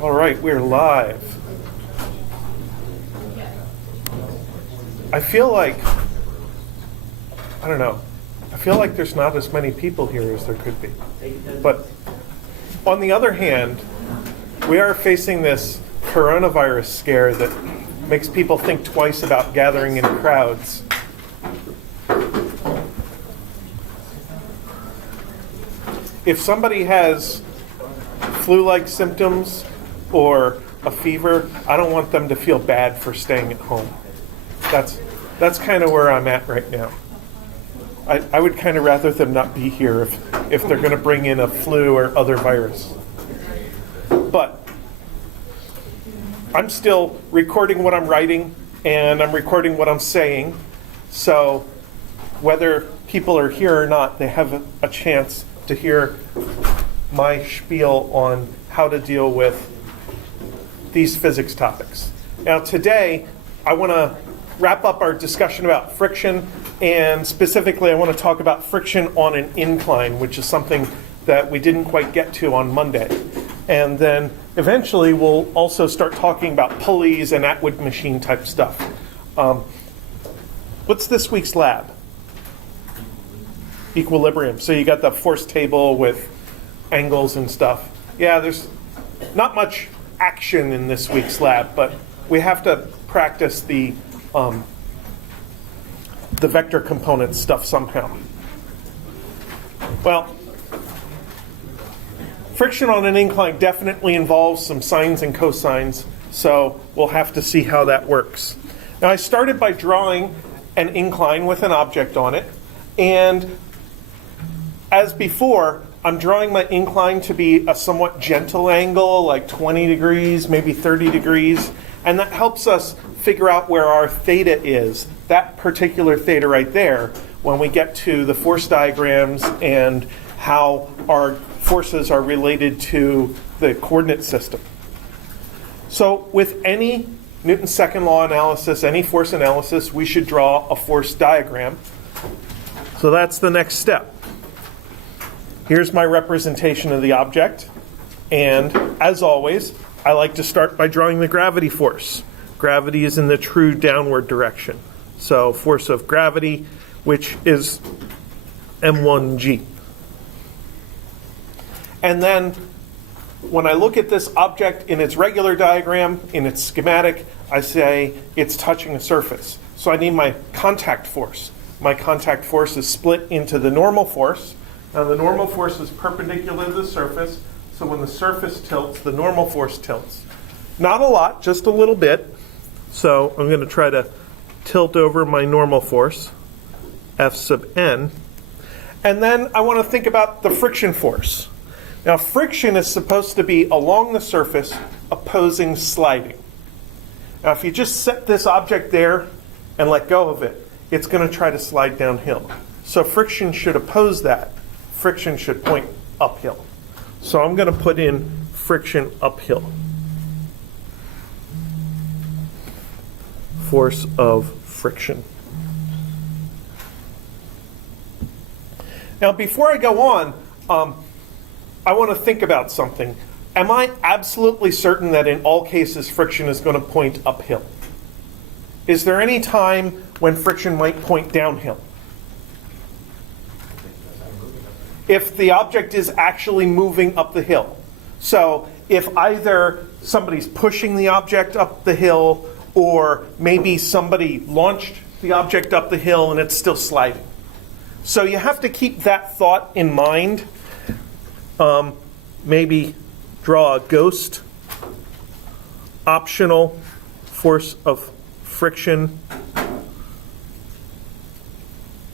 All right, we're live. I feel like, I don't know, I feel like there's not as many people here as there could be. But on the other hand, we are facing this coronavirus scare that makes people think twice about gathering in crowds. If somebody has flu-like symptoms or a fever, I don't want them to feel bad for staying at home. That's kind of where I'm at right now. I would kind of rather them not be here if they're going to bring in a flu or other virus. But I'm still recording what I'm writing, and I'm recording what I'm saying. So whether people are here or not, they have a chance to hear my spiel on how to deal with these physics topics. Now today, I want to wrap up our discussion about friction, and specifically I want to talk about friction on an incline, which is something that we didn't quite get to on Monday. And then eventually we'll also start talking about pulleys and Atwood machine type stuff. What's this week's lab? Equilibrium. So you got the force table with angles and stuff. Yeah, there's not much action in this week's lab, but we have to practice the vector component stuff somehow. Well, friction on an incline definitely involves some sines and cosines, so we'll have to see how that works. Now, I started by drawing an incline with an object on it, and as before, I'm drawing my incline to be a somewhat gentle angle, like 20 degrees, maybe 30 degrees, and that helps us figure out where our theta is, that particular theta right there, when we get to the force diagrams and how our forces are related to the coordinate system. So with any Newton's second law analysis, any force analysis, we should draw a force diagram. So that's the next step. Here's my representation of the object, and as always, I like to start by drawing the gravity force. Gravity is in the true downward direction. So force of gravity, which is m1g. And then when I look at this object in its regular diagram, in its schematic, I say it's touching a surface. So I need my contact force. My contact force is split into the normal force. Now the normal force is perpendicular to the surface, so when the surface tilts, the normal force tilts. Not a lot, just a little bit. So I'm going to try to tilt over my normal force, F sub n. And then I want to think about the friction force. Now friction is supposed to be along the surface, opposing sliding. Now if you just set this object there and let go of it, it's going to try to slide downhill. So friction should oppose that. Friction should point uphill. So I'm going to put in friction uphill. Force of friction. Now before I go on, I want to think about something. Am I absolutely certain that in all cases friction is going to point uphill? Is there any time when friction might point downhill? If the object is actually moving up the hill. So if either somebody's pushing the object up the hill, or maybe somebody launched the object up the hill and it's still sliding. So you have to keep that thought in mind. Maybe draw a ghost, optional force of friction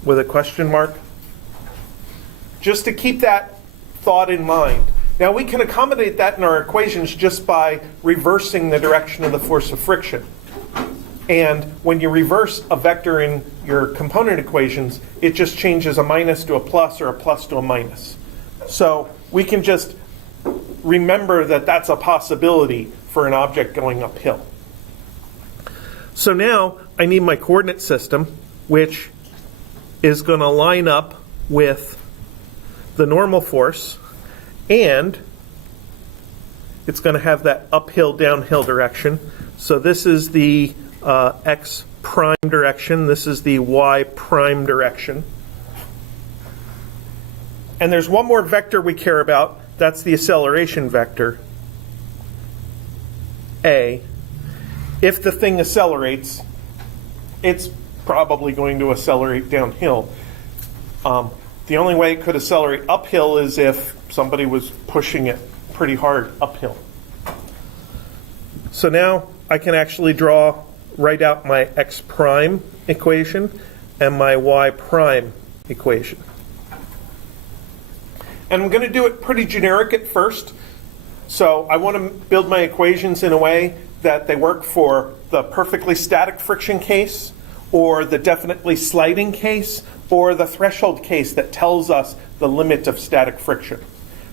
with a question mark. Just to keep that thought in mind. Now we can accommodate that in our equations just by reversing the direction of the force of friction. And when you reverse a vector in your component equations, it just changes a minus to a plus or a plus to a minus. So we can just remember that that's a possibility for an object going uphill. So now I need my coordinate system, which is going to line up with the normal force and it's going to have that uphill, downhill direction. So this is the x prime direction. This is the y prime direction. And there's one more vector we care about. That's the acceleration vector, A. If the thing accelerates, it's probably going to accelerate downhill. The only way it could accelerate uphill is if somebody was pushing it pretty hard uphill. So now I can actually write out my x prime equation and my y prime equation. And I'm going to do it pretty generic at first. So I want to build my equations in a way that they work for the perfectly static friction case, or the definitely sliding case, or the threshold case that tells us the limit of static friction.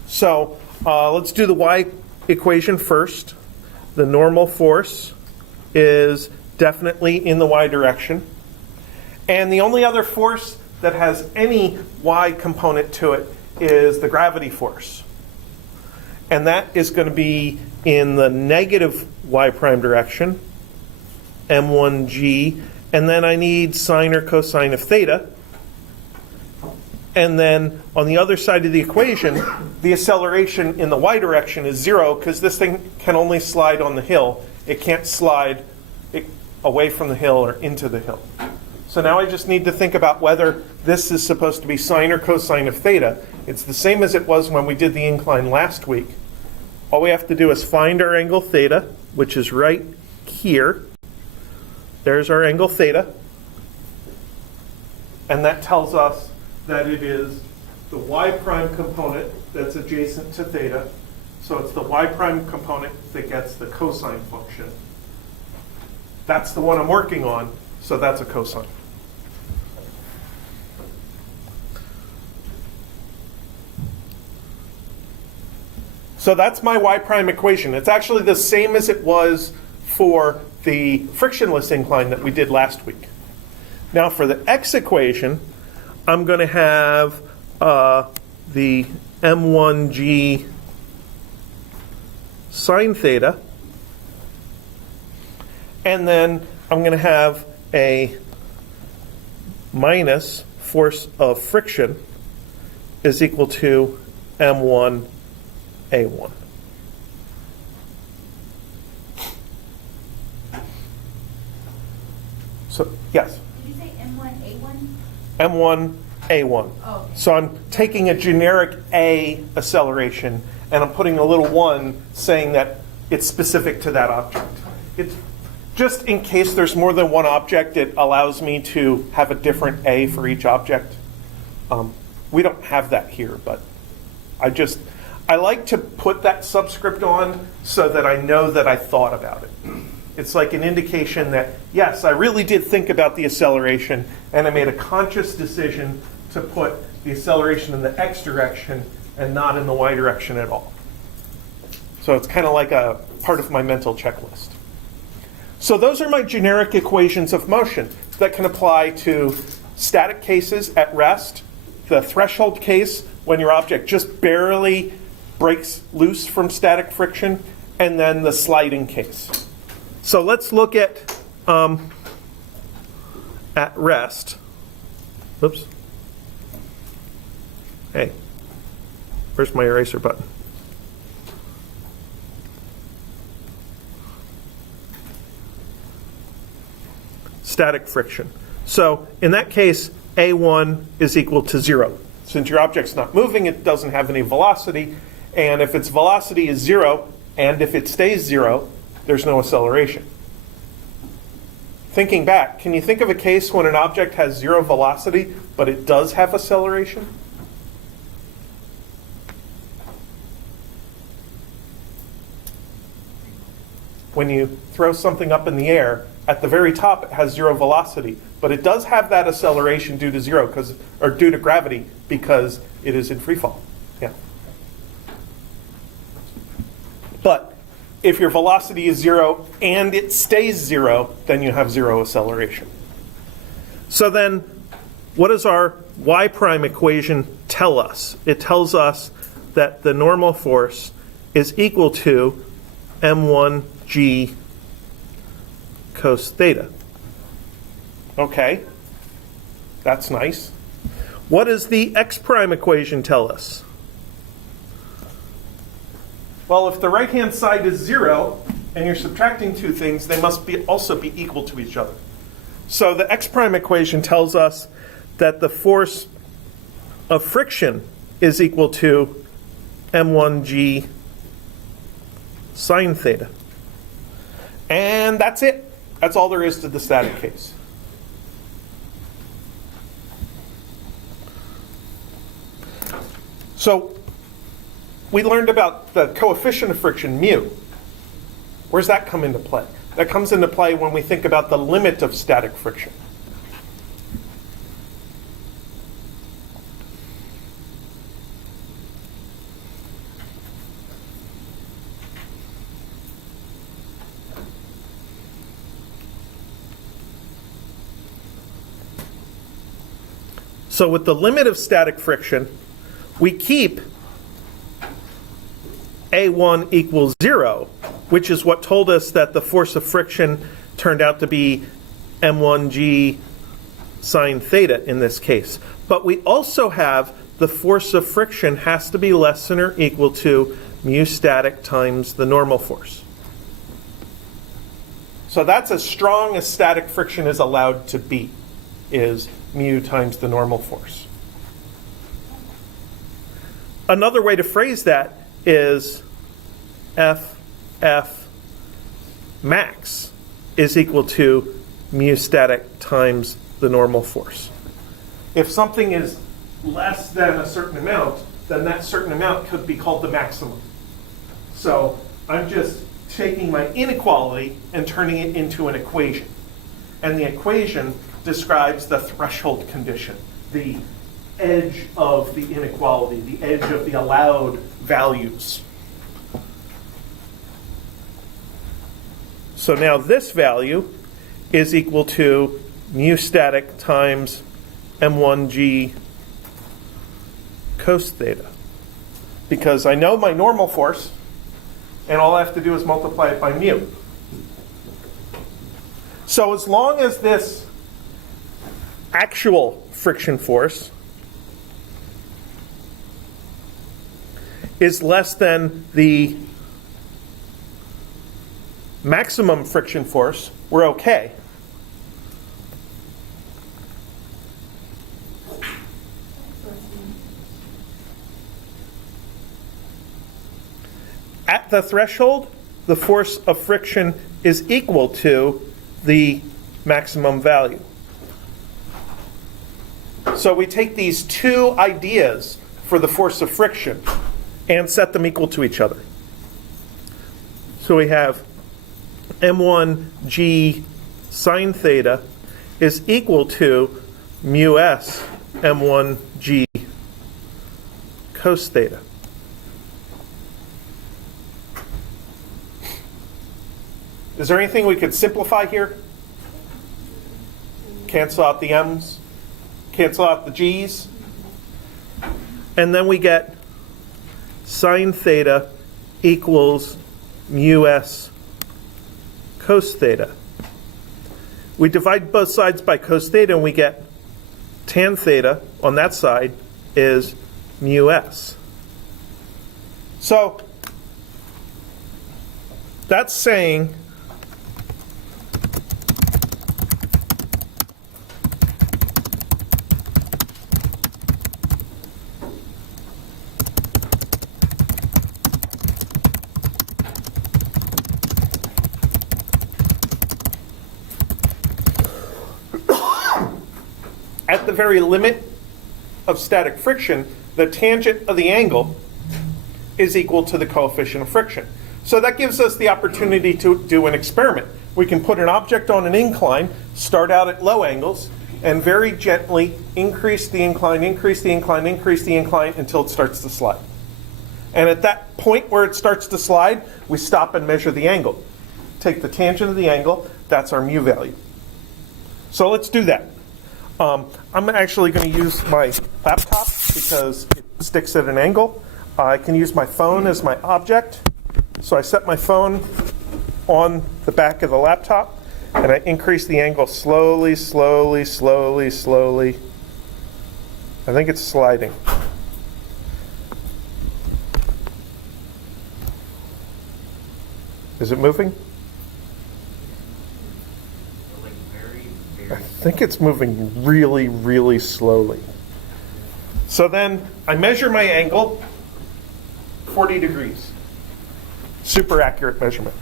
So let's do the y equation first. The normal force is definitely in the y direction. And the only other force that has any y component to it is the gravity force. And that is going to be in the negative y prime direction, m1g, and then I need sine or cosine of theta. And then on the other side of the equation, the acceleration in the y direction is 0, because this thing can only slide on the hill. It can't slide away from the hill or into the hill. So now I just need to think about whether this is supposed to be sine or cosine of theta. It's the same as it was when we did the incline last week. All we have to do is find our angle theta, which is right here. There's our angle theta. And that tells us that it is the y prime component that's adjacent to theta. So it's the y prime component that gets the cosine function. That's the one I'm working on, so that's a cosine. So that's my y prime equation. It's actually the same as it was for the frictionless incline that we did last week. Now for the x equation, I'm going to have the m1g sine theta, and then I'm going to have a minus force of friction is equal to m1 A1. So, yes? Did you say M1A1? M1 A1. Oh, okay. So I'm taking a generic A acceleration and I'm putting a little 1 saying that it's specific to that object. It's just in case there's more than one object, it allows me to have a different A for each object. We don't have that here, but I like to put that subscript on so that I know that I thought about it. It's like an indication that, yes, I really did think about the acceleration, and I made a conscious decision to put the acceleration in the x direction and not in the y direction at all. So it's kind of like a part of my mental checklist. So those are my generic equations of motion that can apply to static cases at rest, the threshold case when your object just barely breaks loose from static friction, and then the sliding case. So let's look at rest. Oops. Hey, where's my eraser button? Static friction. So in that case, A1 is equal to 0. Since your object's not moving, it doesn't have any velocity. And if its velocity is 0, and if it stays 0, there's no acceleration. Thinking back, can you think of a case when an object has 0 velocity, but it does have acceleration? When you throw something up in the air, at the very top it has 0 velocity, but it does have that acceleration due to due to gravity because it is in free fall. Yeah. But if your velocity is 0 and it stays 0, then you have 0 acceleration. So then, what does our y prime equation tell us? It tells us that the normal force is equal to m1g cos theta. Okay, that's nice. What does the x prime equation tell us? Well, if the right-hand side is 0 and you're subtracting two things, they must also be equal to each other. So the x prime equation tells us that the force of friction is equal to m1g sine theta. And that's it. That's all there is to the static case. So we learned about the coefficient of friction, mu. Where's that come into play? That comes into play when we think about the limit of static friction. So with the limit of static friction, we keep A1 equals 0, which is what told us that the force of friction turned out to be m1g sine theta in this case. But we also have the force of friction has to be less than or equal to mu static times the normal force. So that's as strong as static friction is allowed to be, is mu times the normal force. Another way to phrase that is F max is equal to mu static times the normal force. If something is less than a certain amount, then that certain amount could be called the maximum. So I'm just taking my inequality and turning it into an equation. And the equation describes the threshold condition, the edge of the inequality, the edge of the allowed values. So now this value is equal to mu static times m1g cos theta. Because I know my normal force, and all I have to do is multiply it by mu. So as long as this actual friction force is less than the maximum friction force, we're okay. At the threshold, the force of friction is equal to the maximum value. So we take these two ideas for the force of friction and set them equal to each other. So we have m1g sine theta is equal to mu s m1g cos theta. Is there anything we could simplify here? Cancel out the m's, cancel out the g's, and then we get sine theta equals mu s cos theta. We divide both sides by cos theta and we get tan theta on that side is mu s. So that's saying at the very limit of static friction, the tangent of the angle is equal to the coefficient of friction. So that gives us the opportunity to do an experiment. We can put an object on an incline, start out at low angles, and very gently increase the incline, increase the incline, increase the incline until it starts to slide. And at that point where it starts to slide, we stop and measure the angle. Take the tangent of the angle, that's our mu value. So let's do that. I'm actually going to use my laptop because it sticks at an angle. I can use my phone as my object. So I set my phone on the back of the laptop, and I increase the angle slowly, slowly, slowly, slowly. I think it's sliding. Is it moving? Like very, I very. think it's moving really, really slowly. So then I measure my angle, 40 degrees. Super accurate measurement.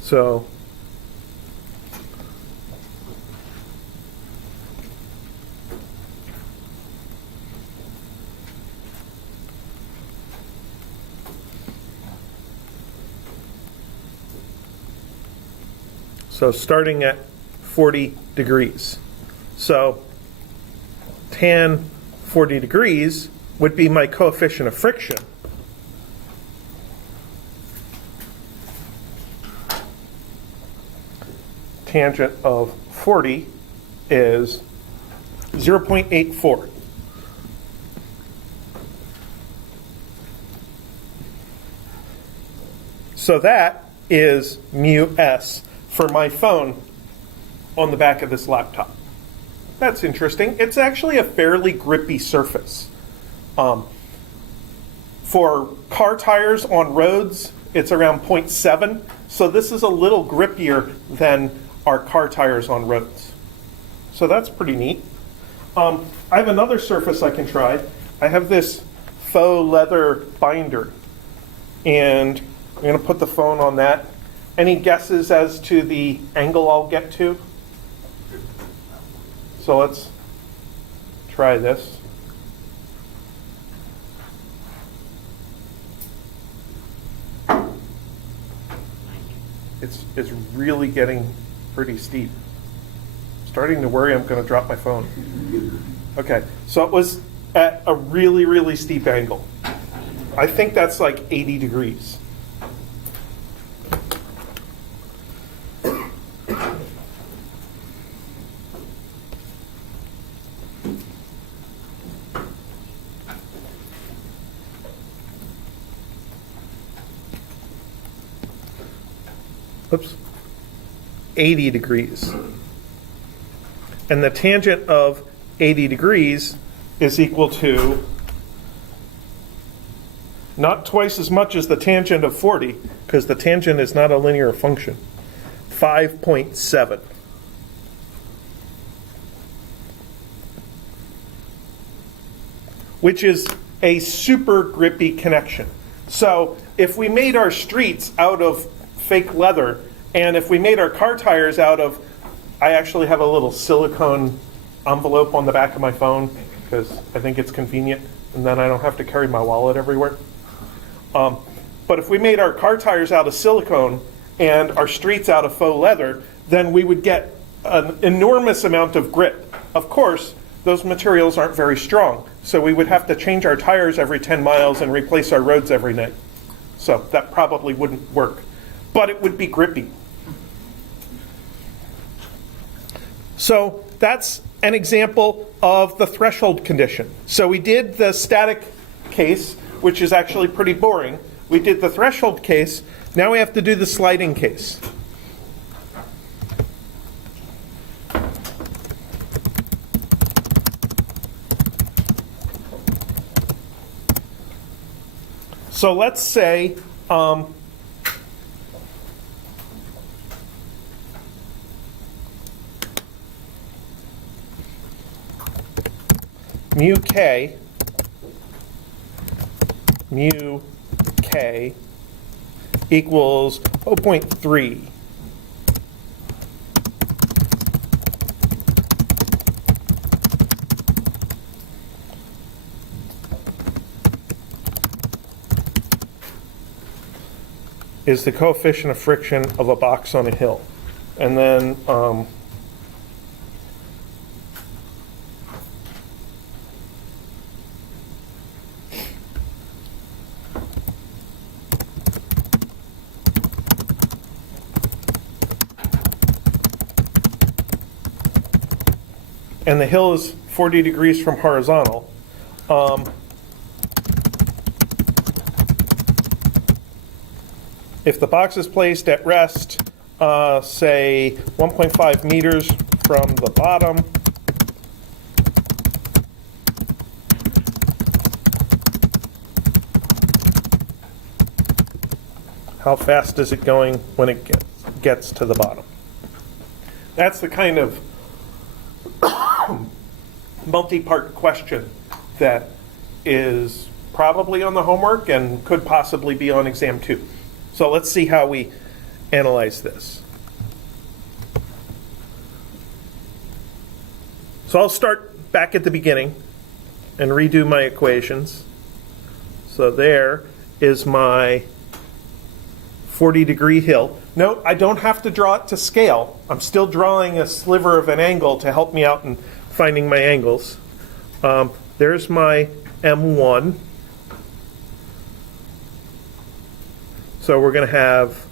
So starting at 40 degrees. So tan 40 degrees would be my coefficient of friction. Tangent of 40 is 0.84. So that is mu s for my phone on the back of this laptop. That's interesting. It's actually a fairly grippy surface. For car tires on roads, it's around 0.7. So this is a little grippier than our car tires on roads. So that's pretty neat. I have another surface I can try. I have this faux leather binder, and I'm going to put the phone on that. Any guesses as to the angle I'll get to? So let's try this. It's really getting pretty steep. Starting to worry I'm going to drop my phone. Okay, so it was at a really, really steep angle. I think that's like 80 degrees. Oops, 80 degrees. And the tangent of 80 degrees is equal to not twice as much as the tangent of 40, because the tangent is not a linear function, 5.7. Which is a super grippy connection. So if we made our streets out of fake leather, and if we made our car tires out of, I actually have a little silicone envelope on the back of my phone because I think it's convenient, and then I don't have to carry my wallet everywhere. But if we made our car tires out of silicone and our streets out of faux leather, then we would get an enormous amount of grip. Of course, those materials aren't very strong, so we would have to change our tires every 10 miles and replace our roads every night. So that probably wouldn't work, but it would be grippy. So that's an example of the threshold condition. So we did the static case, which is actually pretty boring. We did the threshold case. Now we have to do the sliding case. So let's say mu k equals 0.3. Is the coefficient of friction of a box on a hill. And then and the hill is 40 degrees from horizontal, if the box is placed at rest, say 1.5 meters from the bottom, how fast is it going when it gets to the bottom? That's the kind of multi-part question that is probably on the homework and could possibly be on exam 2. So let's see how we analyze this. So I'll start back at the beginning and redo my equations. So there is my 40-degree hill. Note, I don't have to draw it to scale. I'm still drawing a sliver of an angle to help me out in finding my angles. There's my M1. So we're going to have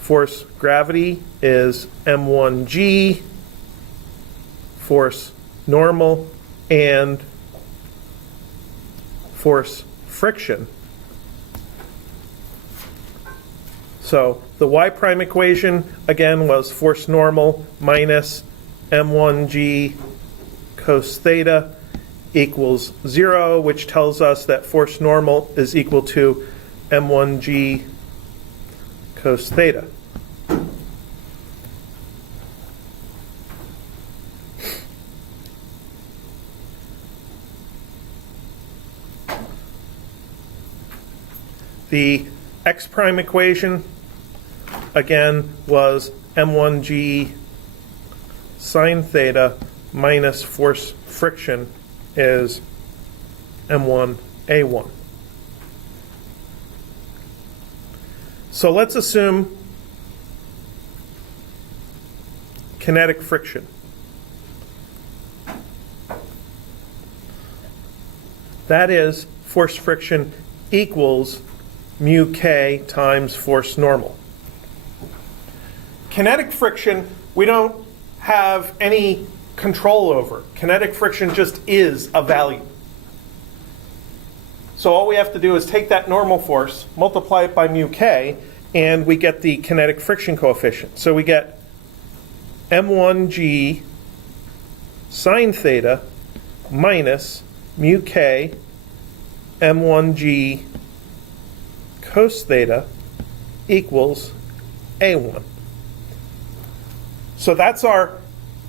force gravity is M1G, force normal, and force friction. So the y prime equation, again, was force normal minus m1g cos theta equals 0, which tells us that force normal is equal to m1g cos theta. The x prime equation, again, was m1g sine theta minus force friction is m1a1. So let's assume kinetic friction. That is, force friction equals mu k times force normal. Kinetic friction, we don't have any control over. Kinetic friction just is a value. So all we have to do is take that normal force, multiply it by mu k, and we get the kinetic friction coefficient. So we get m1g sine theta minus mu k m1g cos theta equals a1. So that's our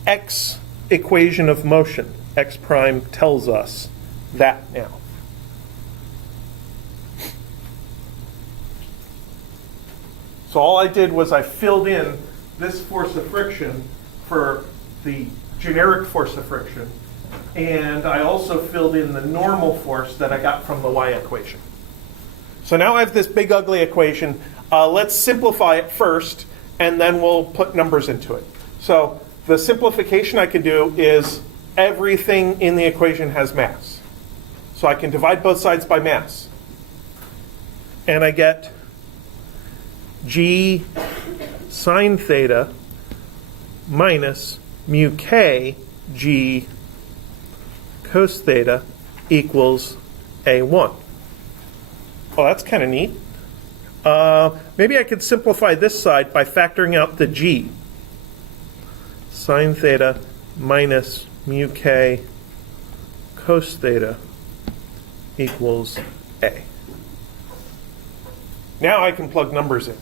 x equation of motion. X prime tells us that now. So all I did was I filled in this force of friction for the generic force of friction, and I also filled in the normal force that I got from the y equation. So now I have this big ugly equation. Let's simplify it first, and then we'll put numbers into it. So the simplification I can do is everything in the equation has mass. So I can divide both sides by mass. And I get g sine theta minus mu k g cos theta equals a1. Well, that's kind of neat. Maybe I could simplify this side by factoring out the g. Sine theta minus mu k cos theta equals a. Now I can plug numbers in.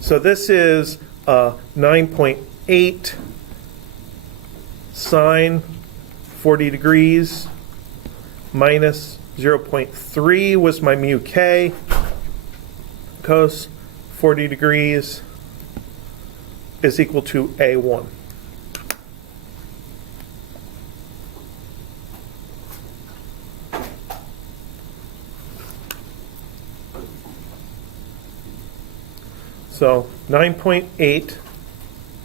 So this is 9.8 sine 40 degrees minus 0.3 was my mu k cos 40 degrees is equal to a1. So 9.8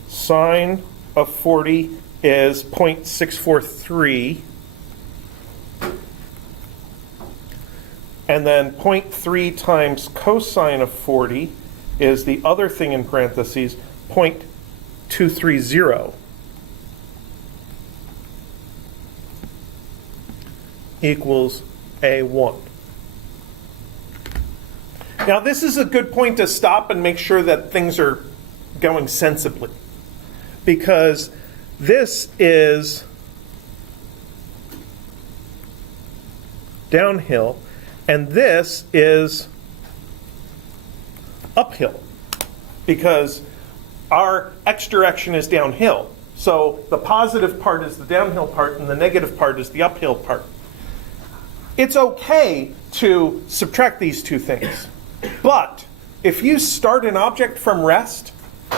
sine of 40 is 0.643. And then 0.3 times cosine of 40 is the other thing in parentheses, 0.230. equals A1. Now this is a good point to stop and make sure that things are going sensibly, because this is downhill and this is uphill, because our x direction is downhill. So the positive part is the downhill part and the negative part is the uphill part. It's okay to subtract these two things, but if you start an object from rest,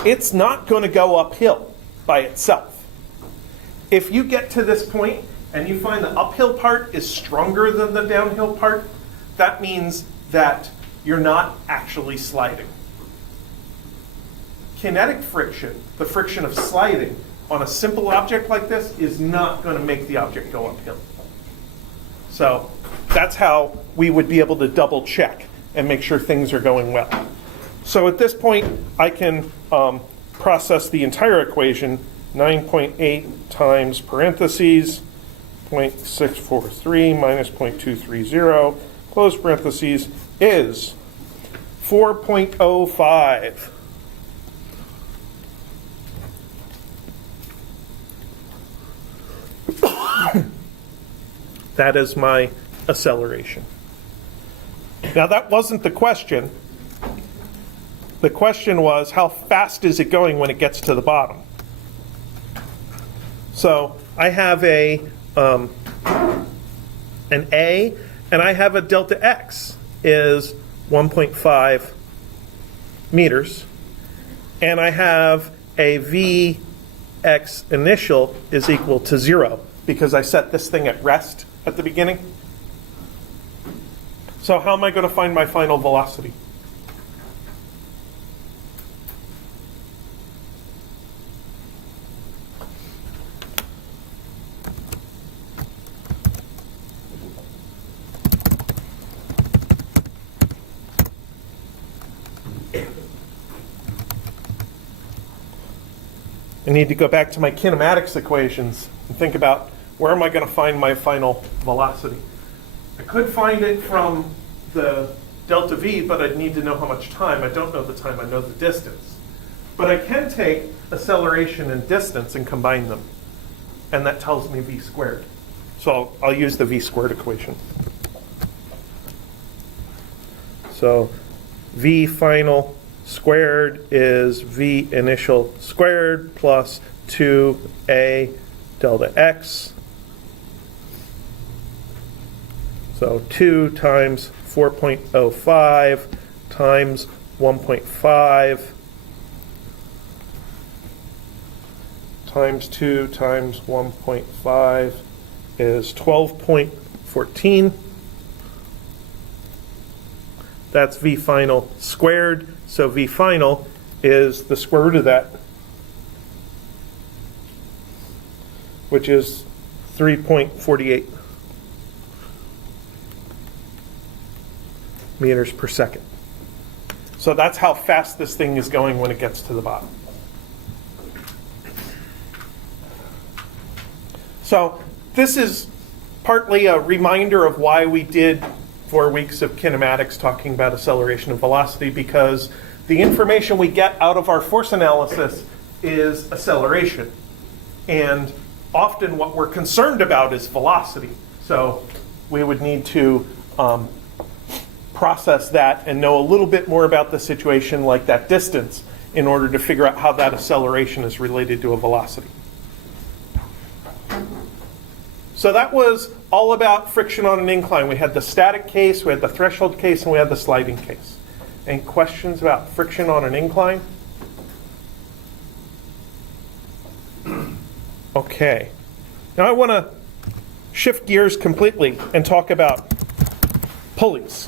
it's not going to go uphill by itself. If you get to this point and you find the uphill part is stronger than the downhill part, that means that you're not actually sliding. Kinetic friction, the friction of sliding on a simple object like this, is not going to make the object go uphill. So that's how we would be able to double check and make sure things are going well. So at this point, I can process the entire equation, 9.8 times parentheses, 0.643 minus 0.230, close parentheses, is 4.05. That is my acceleration. Now that wasn't the question. The question was, how fast is it going when it gets to the bottom? So I have an A, and I have a delta x is 1.5 meters, and I have a Vx initial is equal to 0, because I set this thing at rest at the beginning. So how am I going to find my final velocity? I need to go back to my kinematics equations and think about, where am I going to find my final velocity? I could find it from the delta V, but I'd need to know how much time. I don't know the time, I know the distance. But I can take acceleration and distance and combine them, and that tells me V squared. So I'll use the V squared equation. So V final squared is V initial squared plus 2A delta x. So 2 times 4.05 times 1.5 times 2 times 1.5 is 12.14. That's V final squared. So V final is the square root of that, which is 3.48 meters per second. So that's how fast this thing is going when it gets to the bottom. So this is partly a reminder of why we did 4 weeks of kinematics talking about acceleration and velocity, because the information we get out of our force analysis is acceleration. And often what we're concerned about is velocity. So we would need to process that and know a little bit more about the situation, like that distance, in order to figure out how that acceleration is related to a velocity. So that was all about friction on an incline. We had the static case, we had the threshold case, and we had the sliding case. Any questions about friction on an incline? Okay. Now I want to shift gears completely and talk about pulleys.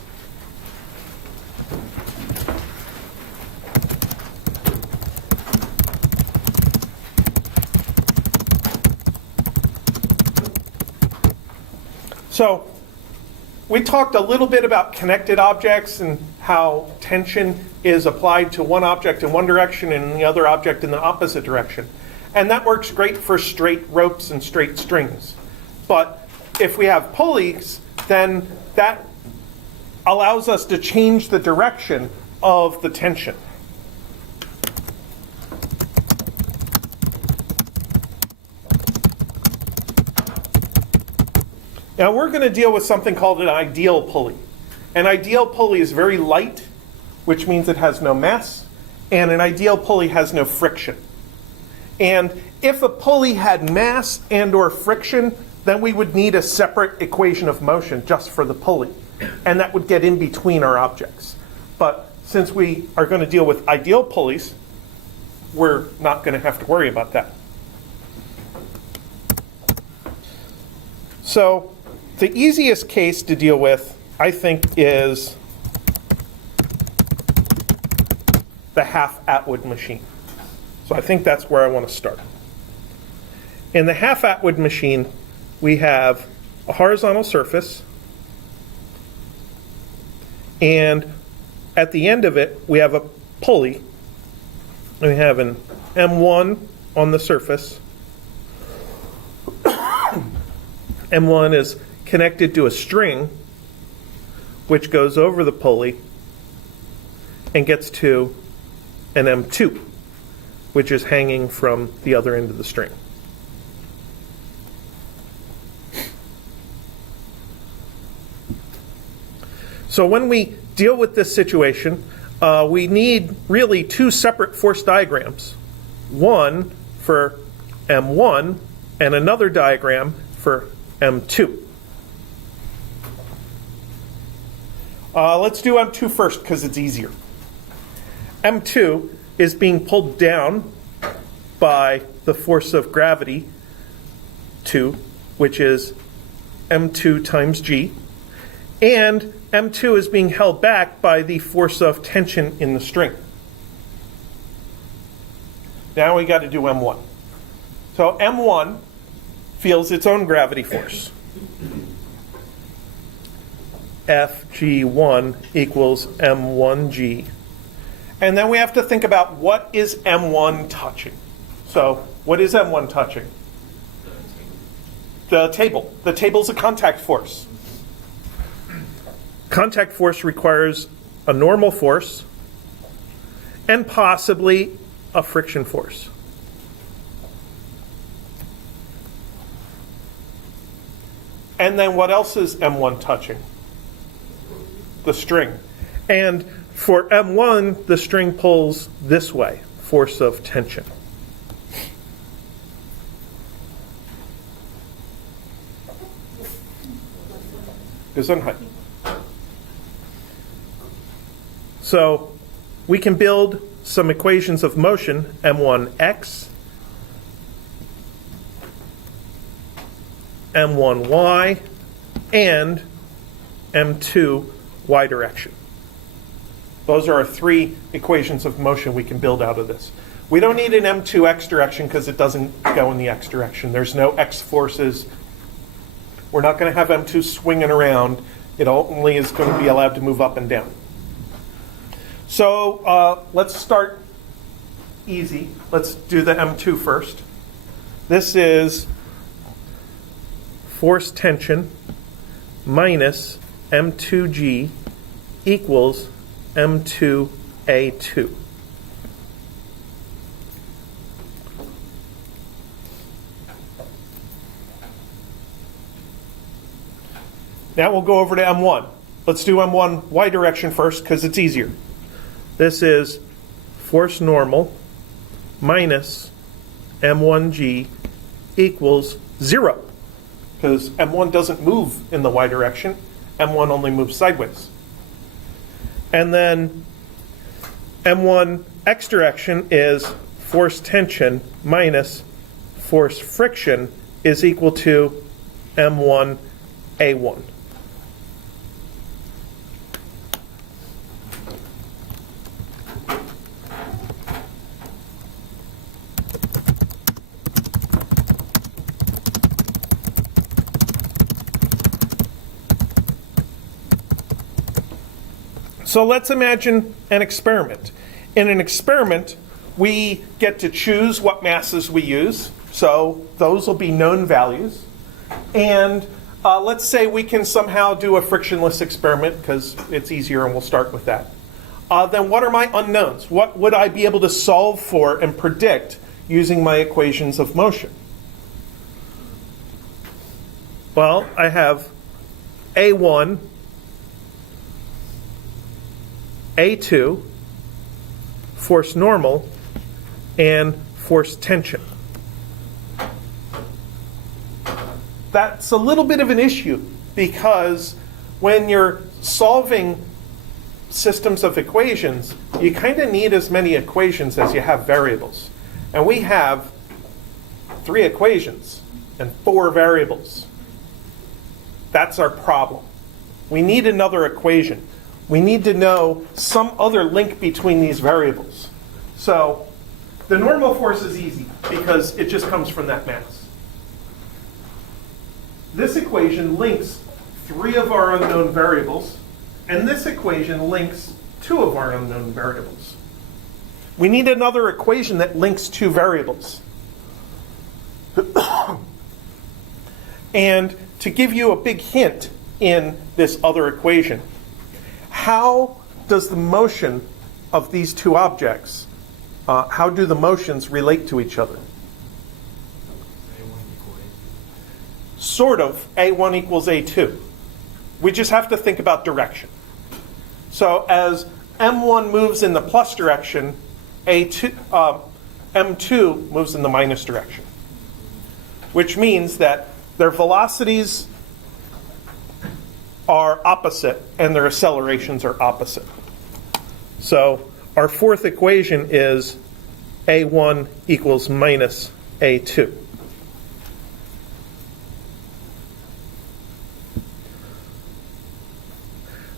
So we talked a little bit about connected objects and how tension is applied to one object in one direction and the other object in the opposite direction. And that works great for straight ropes and straight strings. But if we have pulleys, then that allows us to change the direction of the tension. Now we're going to deal with something called an ideal pulley. An ideal pulley is very light, which means it has no mass, and an ideal pulley has no friction. And if a pulley had mass and or friction, then we would need a separate equation of motion just for the pulley. And that would get in between our objects. But since we are going to deal with ideal pulleys, we're not going to have to worry about that. So the easiest case to deal with, I think, is the half-Atwood machine. So I think that's where I want to start. In the half-Atwood machine, we have a horizontal surface, and at the end of it, we have a pulley. We have an M1 on the surface. M1 is connected to a string, which goes over the pulley and gets to an M2, which is hanging from the other end of the string. So when we deal with this situation, we need really two separate force diagrams. One for M1 and another diagram for M2. Let's do M2 first because it's easier. M2 is being pulled down by the force of gravity 2, which is M2 times G, and M2 is being held back by the force of tension in the string. Now we got to do M1. So M1 feels its own gravity force. Fg1 equals M1G. And then we have to think about what is M1 touching. So what is M1 touching? The table. The table's a contact force. Contact force requires a normal force and possibly a friction force. And then what else is M1 touching? The string. And for M1, the string pulls this way, force of tension. Gesundheit. So we can build some equations of motion, M1x, M1y, and M2 y direction. Those are our three equations of motion we can build out of this. We don't need an M2 x direction because it doesn't go in the x direction. There's no x forces. We're not going to have M2 swinging around. It only is going to be allowed to move up and down. So let's start easy. Let's do the M2 first. This is force tension minus M2G equals M2A2. Now we'll go over to M1. Let's do M1 y direction first because it's easier. This is force normal minus M1G equals 0 because M1 doesn't move in the y direction. M1 only moves sideways. And then M1 x direction is force tension minus force friction is equal to M1 A1. So let's imagine an experiment. In an experiment, we get to choose what masses we use. So those will be known values. And let's say we can somehow do a frictionless experiment because it's easier and we'll start with that. Then what are my unknowns? What would I be able to solve for and predict using my equations of motion? Well, I have A1, A2, force normal, and force tension. That's a little bit of an issue because when you're solving systems of equations, you kind of need as many equations as you have variables. And we have 3 equations and 4 variables. That's our problem. We need another equation. We need to know some other link between these variables. So the normal force is easy because it just comes from that mass. This equation links 3 of our unknown variables, and this equation links 2 of our unknown variables. We need another equation that links 2 variables. And to give you a big hint in this other equation, how does the motion of these 2 objects, how do the motions relate to each other? Sort of, A1 equals A2. We just have to think about direction. So as M1 moves in the plus direction, M2 moves in the minus direction, which means that their velocities are opposite and their accelerations are opposite. So our 4th equation is A1 equals minus A2.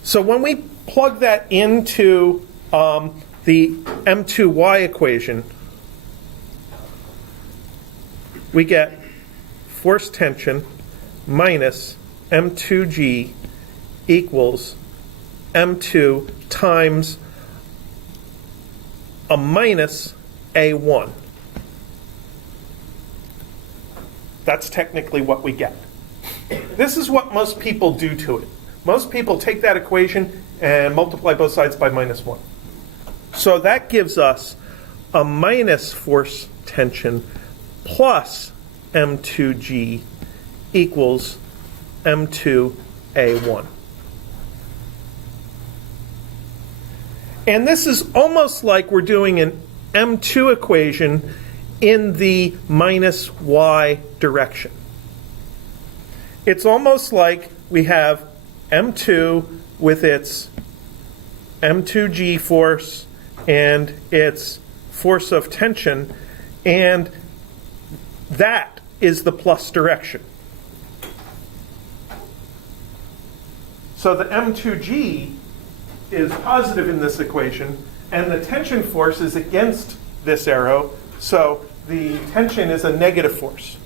So when we plug that into the M2y equation, we get force tension minus M2g equals M2 times a minus A1. That's technically what we get. This is what most people do to it. Most people take that equation and multiply both sides by minus 1. So that gives us a minus force tension plus M2g equals M2A1. And this is almost like we're doing an M2 equation in the minus y direction. It's almost like we have M2 with its M2g force and its force of tension, and that is the plus direction. So the M2g is positive in this equation, and the tension force is against this arrow, so the tension is a negative force.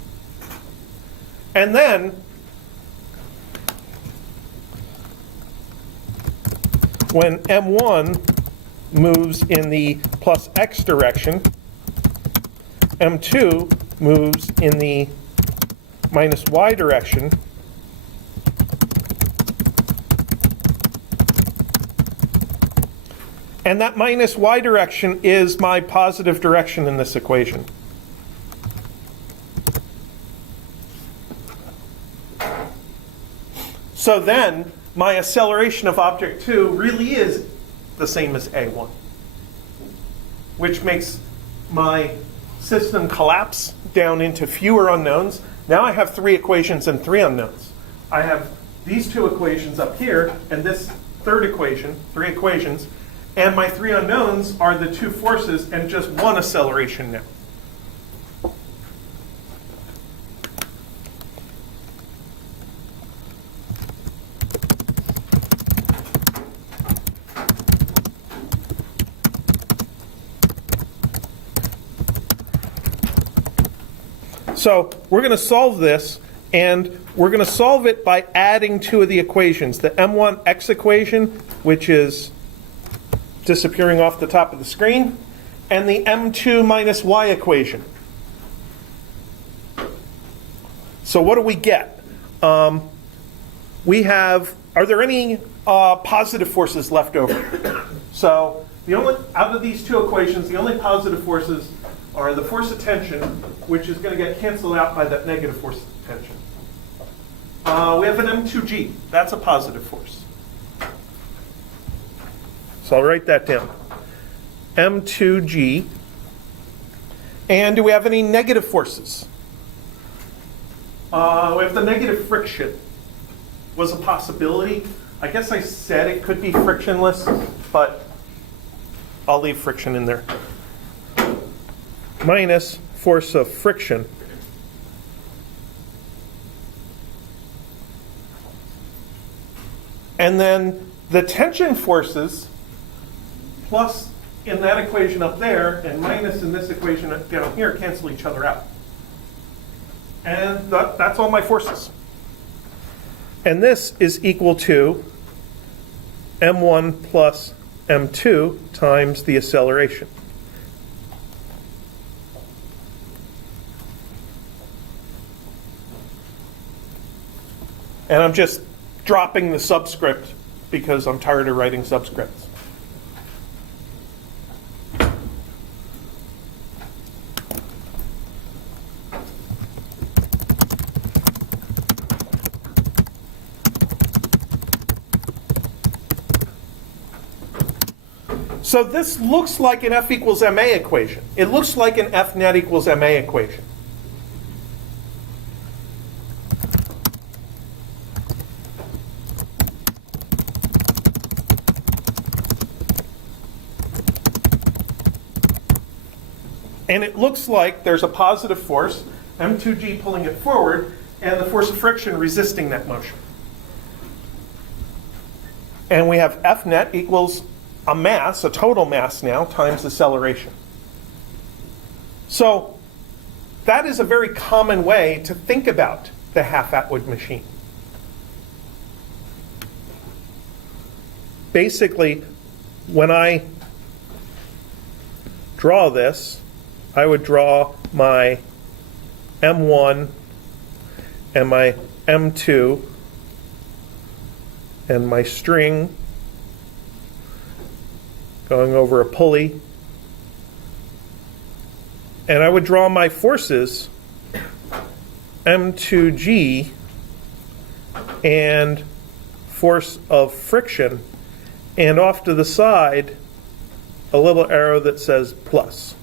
And then when M1 moves in the plus x direction, M2 moves in the minus y direction, and that minus y direction is my positive direction in this equation. So then my acceleration of object 2 really is the same as A1, which makes my system collapse down into fewer unknowns. Now I have 3 equations and 3 unknowns. I have these 2 equations up here and this 3rd equation, 3 equations, and my 3 unknowns are the 2 forces and just 1 acceleration now. So we're going to solve this, and we're going to solve it by adding 2 of the equations. The M1x equation, which is disappearing off the top of the screen, and the M2 minus y equation. So what do we get? are there any positive forces left over? So out of these two equations, the only positive forces are the force of tension, which is going to get canceled out by that negative force of tension. We have an M2G. That's a positive force. So I'll write that down. M2G. And do we have any negative forces? We have the negative friction. Was a possibility. I guess I said it could be frictionless, but I'll leave friction in there. Minus force of friction. And then the tension forces, plus in that equation up there, and minus in this equation down here, cancel each other out. And that's all my forces. And this is equal to M1 plus M2 times the acceleration. And I'm just dropping the subscript because I'm tired of writing subscripts. So this looks like an F equals MA equation. It looks like an F net equals MA equation. And it looks like there's a positive force, M2G pulling it forward, and the force of friction resisting that motion. And we have F net equals a mass, a total mass now, times acceleration. So that is a very common way to think about the half-Atwood machine. Basically, when I draw this, I would draw my M1 and my M2 and my string going over a pulley. And I would draw my forces, M2G and force of friction, and off to the side, a little arrow that says plus.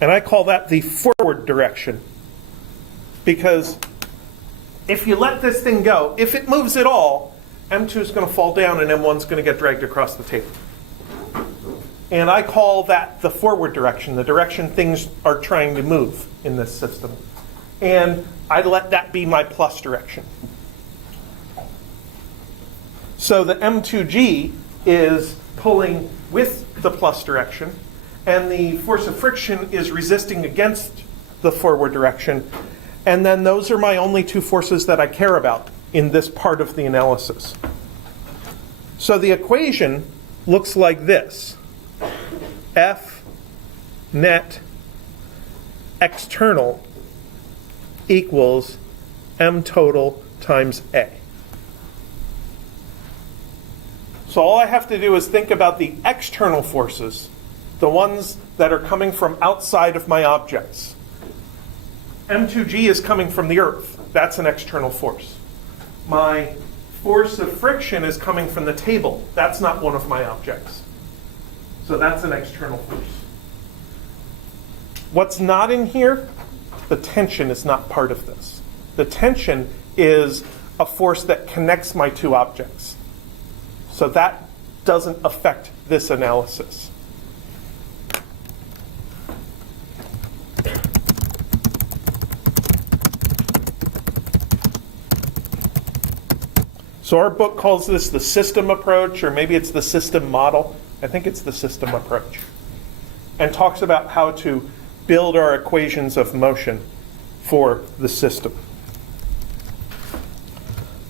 And I call that the forward direction. Because if you let this thing go, if it moves at all, M2 is going to fall down and M1 is going to get dragged across the table. And I call that the forward direction, the direction things are trying to move in this system. And I let that be my plus direction. So the M2G is pulling with the plus direction, and the force of friction is resisting against the forward direction. And then those are my only two forces that I care about in this part of the analysis. So the equation looks like this. F net external equals M total times A. So all I have to do is think about the external forces, the ones that are coming from outside of my objects. M2G is coming from the Earth. That's an external force. My force of friction is coming from the table. That's not one of my objects. So that's an external force. What's not in here? The tension is not part of this. The tension is a force that connects my two objects. So that doesn't affect this analysis. So our book calls this the system approach, or maybe it's the system model. I think it's the system approach. And talks about how to build our equations of motion for the system.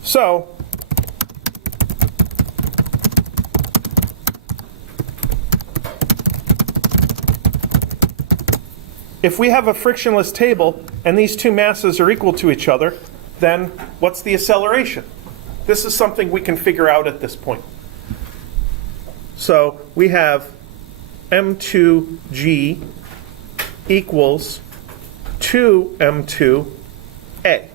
So, if we have a frictionless table and these two masses are equal to each other, then what's the acceleration? This is something we can figure out at this point. So we have m2g equals 2m2a.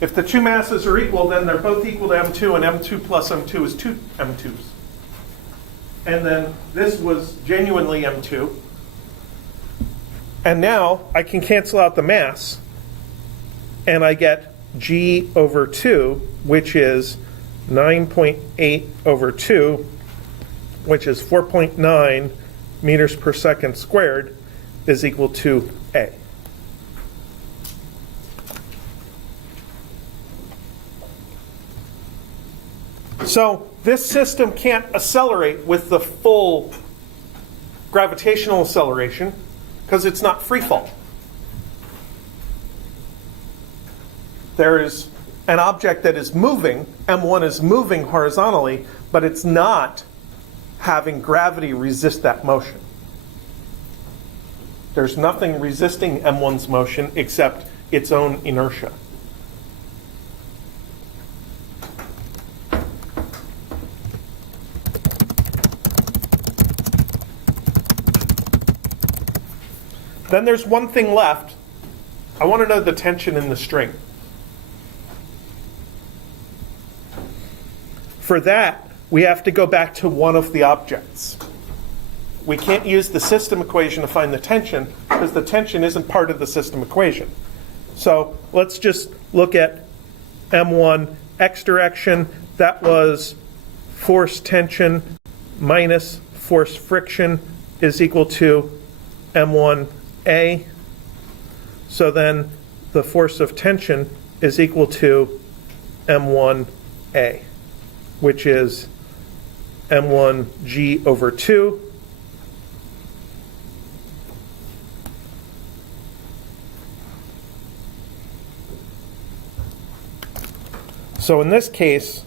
If the two masses are equal, then they're both equal to m2, and m2 plus m2 is 2 m2s. And then this was genuinely m2. And now I can cancel out the mass, and I get g over 2, which is 9.8 over 2, which is 4.9 meters per second squared, is equal to a. So this system can't accelerate with the full gravitational acceleration because it's not free fall. There is an object that is moving, M1 is moving horizontally, but it's not having gravity resist that motion. There's nothing resisting M1's motion except its own inertia. Then there's one thing left. I want to know the tension in the string. For that, we have to go back to one of the objects. We can't use the system equation to find the tension because the tension isn't part of the system equation. So let's just look at M1 x direction. That was force tension minus force friction is equal to M1A. So then the force of tension is equal to M1A, which is M1G over 2. So in this case,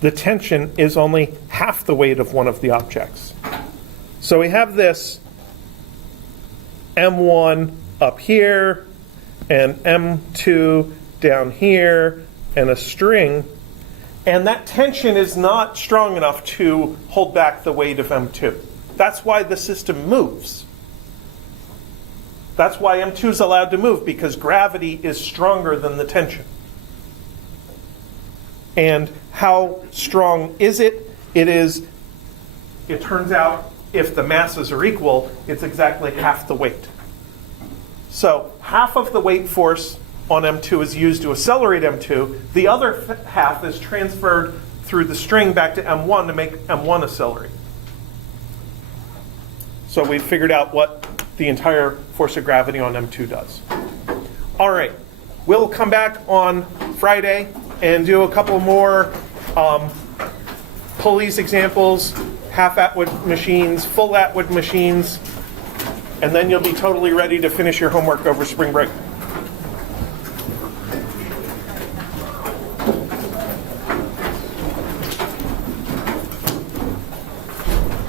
the tension is only half the weight of one of the objects. So we have this M1 up here and M2 down here and a string, and that tension is not strong enough to hold back the weight of M2. That's why the system moves. That's why M2 is allowed to move, because gravity is stronger than the tension. And how strong is it? It turns out, if the masses are equal, it's exactly half the weight. So half of the weight force on M2 is used to accelerate M2. The other half is transferred through the string back to M1 to make M1 accelerate. So we figured out what the entire force of gravity on M2 does. All right, we'll come back on Friday and do a couple more Pulleys examples, half Atwood machines, full Atwood machines, and then you'll be totally ready to finish your homework over spring break.